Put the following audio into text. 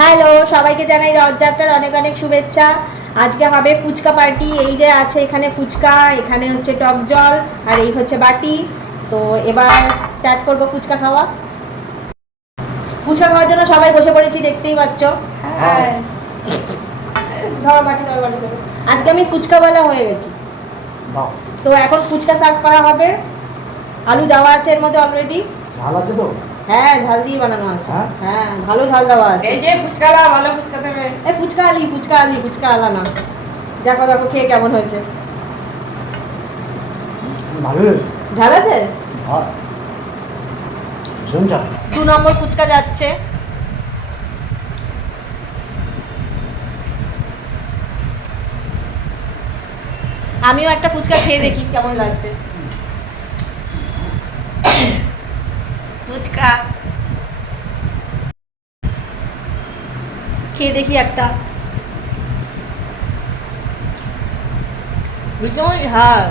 Hello, সবাইকে জানাই রথযাত্রার অনেক অনেক শুভেচ্ছা। আজকে হবে ফুচকা পার্টি। এই যে আছে এখানে ফুচকা, এখানে হচ্ছে টক জল, আর এই হচ্ছে বাটি। তো এবার স্টার্ট করব ফুচকা খাওয়া। ফুচকা খাওয়ার জন্য সবাই বসে পড়েছি, দেখতেই পাচ্ছ। হ্যাঁ, ধরো বাটি, ধরো বাটি ধরো। আজকে আমি ফুচকাওয়ালা হয়ে গেছি। তো এখন ফুচকা সার্ভ করা হবে। আলু দেওয়া আছে এর মধ্যে অলরেডি। ঝাল আছে তো? হ্যাঁ, ঝাল দিয়ে বানানো আছে। হ্যাঁ, ভালো ঝাল দেওয়া আছে। এই যে ফুচকালা, ভালো ফুচকা দেবে। এই ফুচকা আলি, ফুচকা আলি, ফুচকা আলা না। দেখো দেখো খেয়ে কেমন হয়েছে। ভালো হয়েছে। ঝাল আছে? হ্যাঁ, ভীষণ ঝাল। 2 নম্বর ফুচকা যাচ্ছে। আমিও একটা ফুচকা খেয়ে দেখি কেমন লাগছে। ফুচকা খেয়ে দেখি একটা। ভীষণ ঝাল।